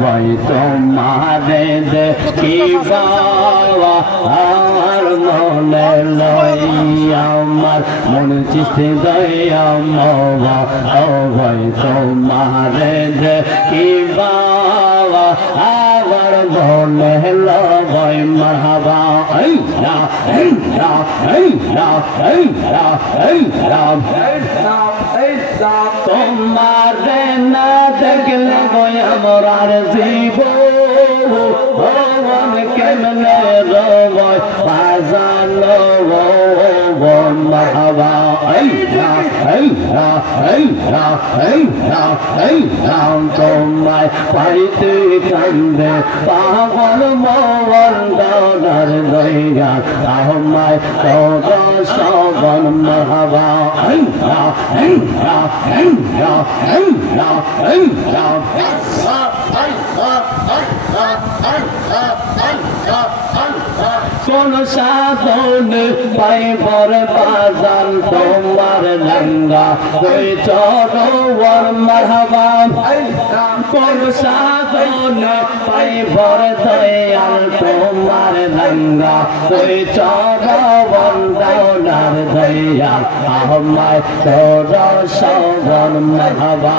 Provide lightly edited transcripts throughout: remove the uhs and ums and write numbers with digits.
ভাই তোমারে দেখিবা আমার মনে লই আমার মন চিস্তে দয়া মওয়া ও ভাই তোমারে দেখিবা আমার মনে লই মারহাবা তোমারে না দেখলে গয়া মরার জীব কেমনে রবই বাজানো মারহাবা তোমায় পাইতে কান্দে পাগল মন দাদার দইয়া আমায় তোরা সবন মারহাবা কোন সাধন পাইবর বাজান তোমার লঙ্গা কই চরওয়ার মারহাবা কোন সাধন পাইবর দয়াল তোমার লঙ্গা কই চরওয়ার দৌলার দয়া আমায় তোরা সবন মারহাবা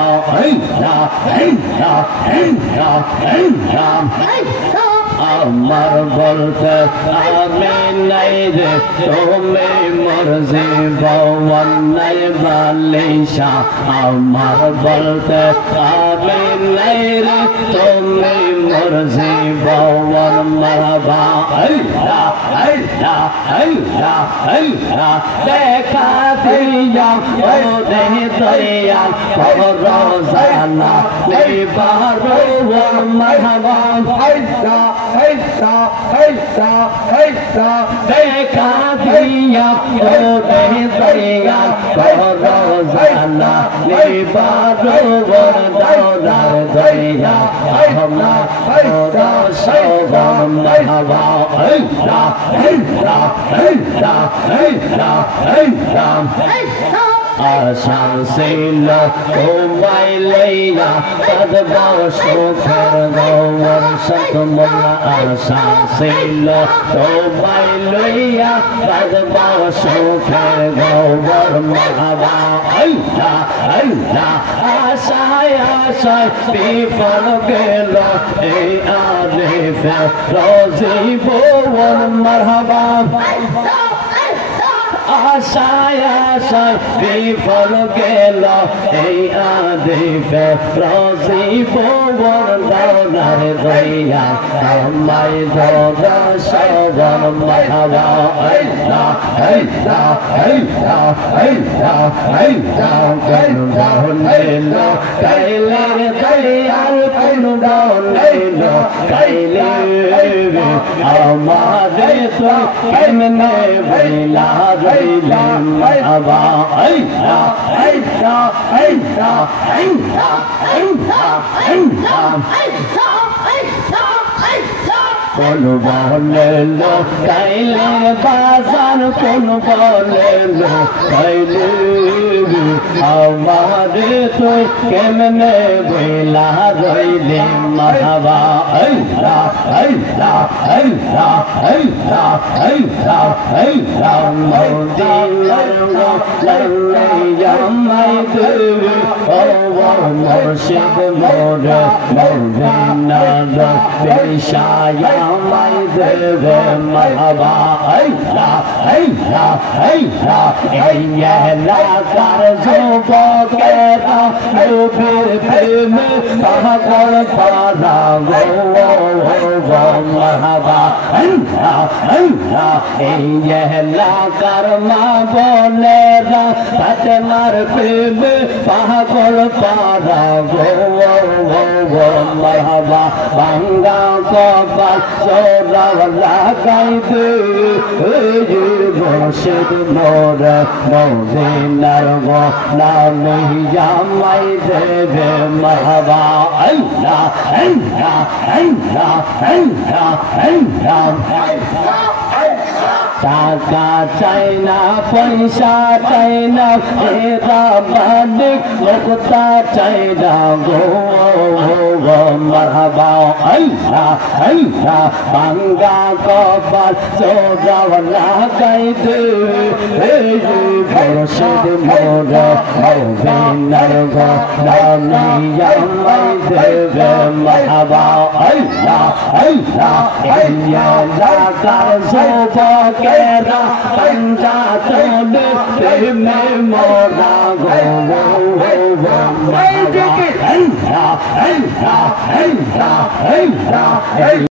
আমার বলতে আমি নাই রে তুমি মরজি বওয়ান নাই বালিশা আমার বলতে আমি নাই রে তুমি মরজি বওয়ান মারহাবা দেখা দিয়া ও দেহ দয়া রোজানা নিবারো মারহাবা দেখা দিয়া ও দেহ দয়া রোজানা নিবারো দৌলার দয়া আমরা তোরা সবন মারহাবা আশা ছিল তোমায় লইয়া কাঁদবাও সুখের গৌর সকমলা আশা ছিল তোমায় লইয়া কাঁদবাও সুখের গৌর মারহাবা আশায় আশায় বিফল গেল এই আরিফে রোজি বওয়ান মারহাবা আশায় আশায় বিফল গেল এই আদিফে রোজি বওয়ান দৌলার দয়া আমায় তোরা সবন মারহাবা কাইলে দয়াল কোন গাইল কাইলে আমাদের তো কেমনে ভইলা রইলা মারহাবা কোন বলে লো কাইলে বাজার কোন বলে লো কাইলে আমারে তুই কেমনে বইলা রইলে মারহাবা মুর্শিদ মোর মদিনার পেশায় আমায় দেবে মারহাবা এই এলাকার যুবকেরা নবীর প্রেমে পাগল পারা গো মারহাবা এই এলাকার মা বোনেরা ফাতেমার প্রেমে পাগল পারা গো মারহাবা বাঙ্গা কপাল চোরা লাগাই দে মুর্শিদ মোর মদিনার গো নামে আমায় দেবে মারহাবা টাকা চাই না পয়সা চাই না এরা মালিক লোকতা চাই না গো মারহাবা আল্লাহ আল্লাহ বাঙ্গা কপাল চোরাও লাগাইতে মুর্শিদ মোর মদিনার গোলামি আমায় দেবে মারহাবা আল্লাহ আল্লাহ এলাকার যুবকেরা পঞ্জাতনে প্রেমে মোরা গো আল্লাহ আল্লাহ আল্লাহ আল্লাহ